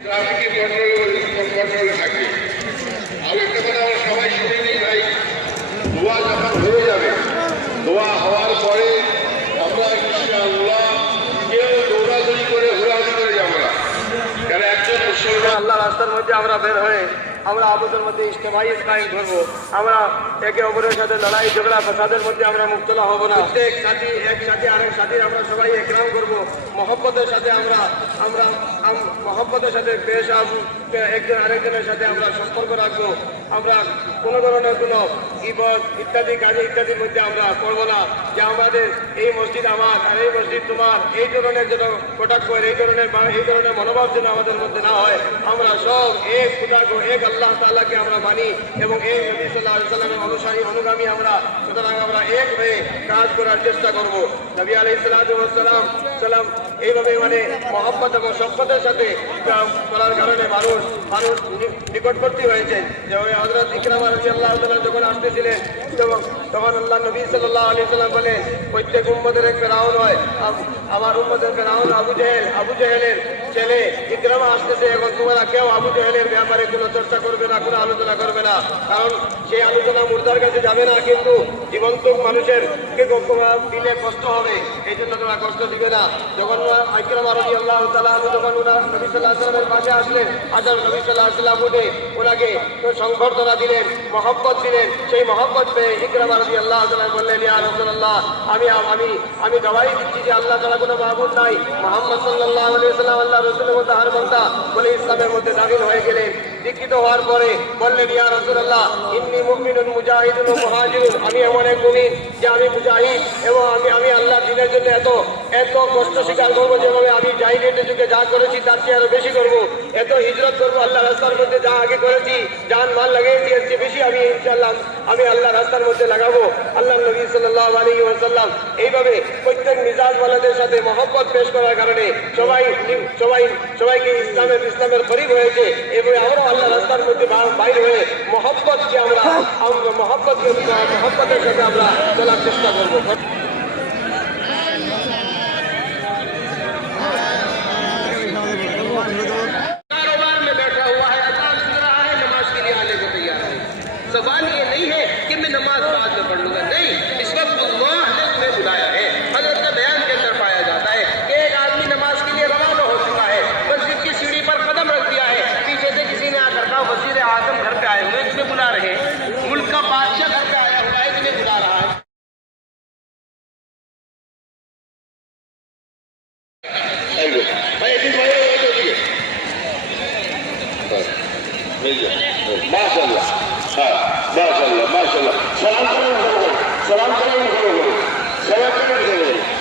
ট্রাফিকের কন্ট্রোলে থাকে। আর একটা কথা আমরা সবাই শুনে নেই ভাই, দোয়া যখন হয়ে যাবে, দোয়া হওয়ার পরে আমরা ইনশাআল্লাহ কেউ দৌড়াদৌড়ি করে ঘোরাঘুরি করে যাবো না। কারণ একজন মুসলমান আল্লাহ রাস্তার মধ্যে আমরা বের হয়ে আমরা আপনাদের মধ্যে ইজতেমাই কায়েম করবো। আমরা একে অপরের সাথে লড়াই ঝগড়া ফাসাদের মধ্যে আমরা মুক্তলা হব না। প্রত্যেক সাথী একসাথে আরেক সাথীর আমরা সবাই একরাম করবো। মহব্বতের সাথে আমরা আমরা মহব্বতের সাথে পেশ একজন আরেকজনের সাথে আমরা সম্পর্ক রাখবো। আমরা কোনো ধরনের কোনো ইবাদত ইত্যাদি কাজে ইত্যাদির মধ্যে আমরা করবো না যে আমাদের এই মসজিদ আমার আর এই মসজিদ তোমার, এই ধরনের যেন কটাক্ষ এই ধরনের মনোভাব যেন আমাদের মধ্যে না হয়। আমরা সব এক খুদাকে এক আল্লাহ তাআলাকে আমরা মানি এবং এই নবী সাল্লাল্লাহু আলাইহি ওয়াসাল্লামের অনুসারী অনুগামী আমরা, সুতরাং আমরা এক হয়ে কাজ করার চেষ্টা করব। নবী আলাইহিস সালাম এইভাবে মানে মহব্বত এবং শফকতের সাথে করার কারণে মানুষ নিকটবর্তী হয়েছে। যেমন হযরত ইকরামা রাদিয়াল্লাহু তাআলা যখন আসতেছিলেন তখন আল্লাহ নবী সাল্লাল্লাহু আলাইহি ওয়াসাল্লাম বলেন, প্রত্যেক উম্মতের এক ফেরাউন হয়, আমার উম্মতের ফেরাউন আবু জেহেলের ছেলে ইকরামা আসতেছে। এখন তোমরা কেউ আবু জেহেলের ব্যাপারে কোনো চর্চা করবে না, কোনো আলোচনা করবে না, কারণ সেই আলোচনা মুর্দার কাছে যাবে না, কিন্তু জীবন্ত মানুষের দিলে কষ্ট হবে, এই জন্য তোমরা কষ্ট দিবে না। যখন ইকরামা রাদিয়াল্লাহু তাআলা যখন নবী সাল্লাল্লাহু আলাইহি ওয়াসাল্লামের পাশে আসলেন, নবী সাল্লাল্লাহু আলাইহি ওয়াসাল্লাম উঠে ওনাকে সংবর্ধনা দিলেন, মহব্বত দিলেন। সেই মহব্বত পেয়ে ইকরামা রাদিয়াল্লাহু তাআলা বললেন, ইয়া রাসূলুল্লাহ, আমি গবাহি দিচ্ছি যে আল্লাহ তাআলা কোনো মাবুদ নাই, মুহাম্মদ সাল্লাল্লাহু আলাইহি ওয়াসাল্লাম আল্লাহর রাসূলের মধ্যে আর বান্দা বলে ইসলামের মধ্যে দাখিল হয়ে গেলেন। দীক্ষিত হওয়ার পরে বললেন, ইয়া রাসূলুল্লাহ, ইন্নী মুমিনুন মুজাহিদুন মুহাজিরুন, আমি এমন এক মুমিন যে আমি মুজাহিদ এবং আমি আল্লাহর দ্বীনের জন্য এত কষ্ট স্বীকার করবো, যেভাবে আমি জাহিলিয়াতের যুগে যা করেছি তার চেয়ে আরো বেশি করবো, এত হিজরত করবো, আল্লাহ রাস্তার মধ্যে যা আগে করেছি, জান মাল লাগিয়েছি, এর চেয়ে বেশি আমি ইনশাআল্লাহ আল্লাহ রাস্তার মধ্যে লাগাবো। আল্লাহ নবী সাল্লাল্লাহু আলাইহি ওয়াসাল্লাম এইভাবে প্রত্যেক মিজাজওয়ালাদের সাথে মহব্বত পেশ করার কারণে সবাইকে ইসলামের করিব হয়েছে। এভাবে আমরা আল্লাহ রাস্তার মধ্যে বাইরে হয়ে মহব্বতকে আমরা মহব্বতের সাথে আমরা চলার চেষ্টা করবো। कारोबार में बैठा हुआ है, अजान सुन रहा है, नमाज के लिए आने को तैयार है। सवाल ये नहीं है कि मैं नमाज बाद में पढ़ लूंगा, नहीं, इस वक्त अल्लाह ने तुम्हें बुलाया है। हजरत के बयान के अंदर पाया जाता है कि एक आदमी नमाज के लिए रवाना हो चुका है, मस्जिद की सीढ़ी पर कदम रख दिया है, पीछे से किसी ने आकर कहा, वजीर आजम घर पे आए हुए, तुम्हें बुला रहे हैं, मुल्क का बादशाह घर पे आया हुआ है, तुम्हें बुला रहा है। মাশাআল্লাহ, হ্যাঁ মাশাআল্লাহ মাশাআল্লাহ। সালাম করেন, সালাম করেন, সালাম করেন।